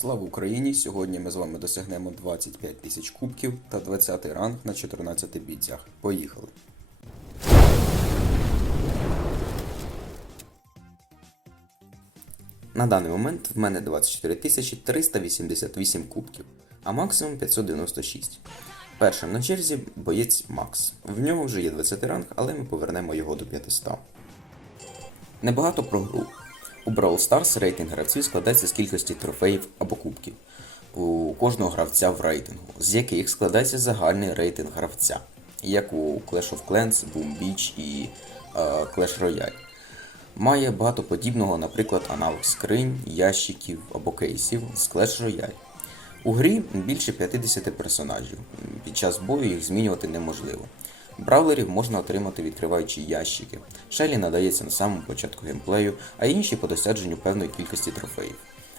Слава Україні! Сьогодні ми з вами досягнемо 25 тисяч кубків та 20 ранг на 14 бійцях. Поїхали! На даний момент в мене 24 тисячі 388 кубків, а максимум 596. Першим на черзі боєць Макс. В нього вже є 20 ранг, але ми повернемо його до 500. Небагато про гру. У Brawl Stars рейтинг гравців складається з кількості трофеїв або кубків у кожного гравця в рейтингу, з яких складається загальний рейтинг гравця, як у Clash of Clans, Boom Beach і е, Clash Royale. Має багато подібного, наприклад, аналог скринь, ящиків або кейсів з Clash Royale. У грі більше 50 персонажів. Під час бою їх змінювати неможливо. Бравлерів можна отримати відкриваючи ящики. Шелі надається на самому початку геймплею, а інші по досядженню певної кількості трофеїв.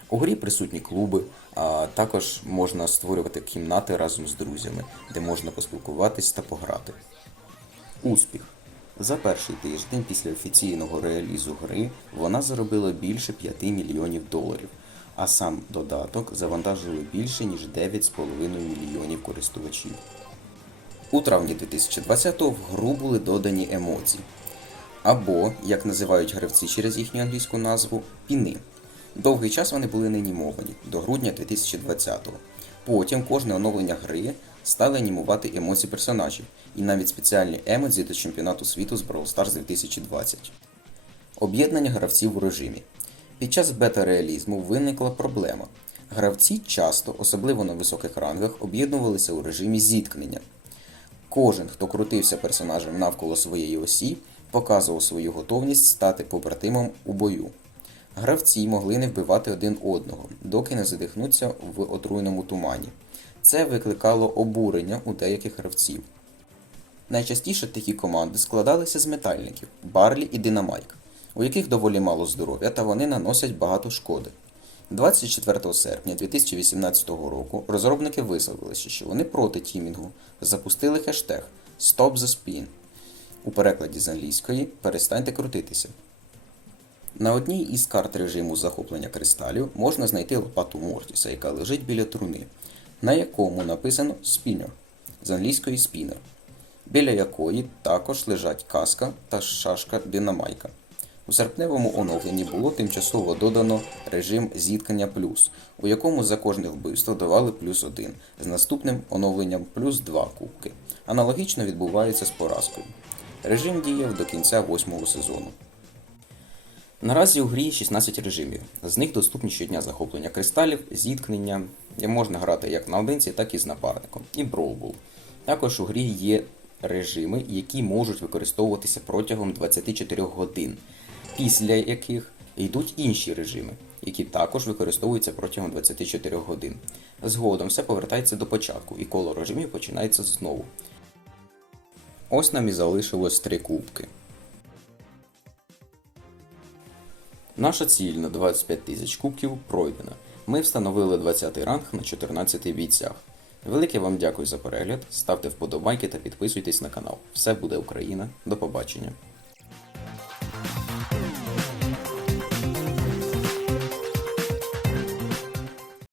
У грі присутні клуби, а також можна створювати кімнати разом з друзями, де можна поспілкуватись та пограти. Успіх. За перший тиждень після офіційного реалізу гри вона заробила більше 5 мільйонів доларів, а сам додаток завантажили більше ніж 9,5 мільйонів користувачів. У травні 2020-го в гру були додані емоції, або, як називають гравці через їхню англійську назву, піни. Довгий час вони були не анімовані до грудня 2020-го. Потім кожне оновлення гри стали анімувати емоції персонажів, і навіть спеціальні емодзі до чемпіонату світу з Brawl Stars 2020. Об'єднання гравців у режимі. Під час бета-реалізму виникла проблема. Гравці часто, особливо на високих рангах, об'єднувалися у режимі зіткнення. Кожен, хто крутився персонажем навколо своєї осі, показував свою готовність стати побратимом у бою. Гравці могли не вбивати один одного, доки не задихнуться в отруйному тумані. Це викликало обурення у деяких гравців. Найчастіше такі команди складалися з метальників Барлі і Динамайк, у яких доволі мало здоров'я та вони наносять багато шкоди. 24 серпня 2018 року розробники висловилися, що вони проти тімінгу запустили хештег Stop the Spin. У перекладі з англійської Перестаньте крутитися. На одній із карт режиму захоплення кристалів можна знайти лопату Мортіса, яка лежить біля труни, на якому написано Spinner з англійської спінер, біля якої також лежать каска та шашка Динамайка. У серпневому оновленні було тимчасово додано режим зіткнення плюс, у якому за кожне вбивство давали плюс 1, з наступним оновленням плюс 2 кубки. Аналогічно відбувається з поразкою. Режим діяв до кінця восьмого сезону. Наразі у грі 16 режимів. З них доступні щодня захоплення кристалів, зіткнення, можна грати як наодинці, так і з напарником, і броубул. Також у грі є режими, які можуть використовуватися протягом 24 годин, після яких йдуть інші режими, які також використовуються протягом 24 годин. Згодом все повертається до початку, і коло режимів починається знову. Ось нам і залишилось три кубки. Наша ціль на 25 тисяч кубків пройдена. Ми встановили 20 ранг на 14 бійцях. Велике вам дякую за перегляд, ставте вподобайки та підписуйтесь на канал. Все буде Україна. До побачення.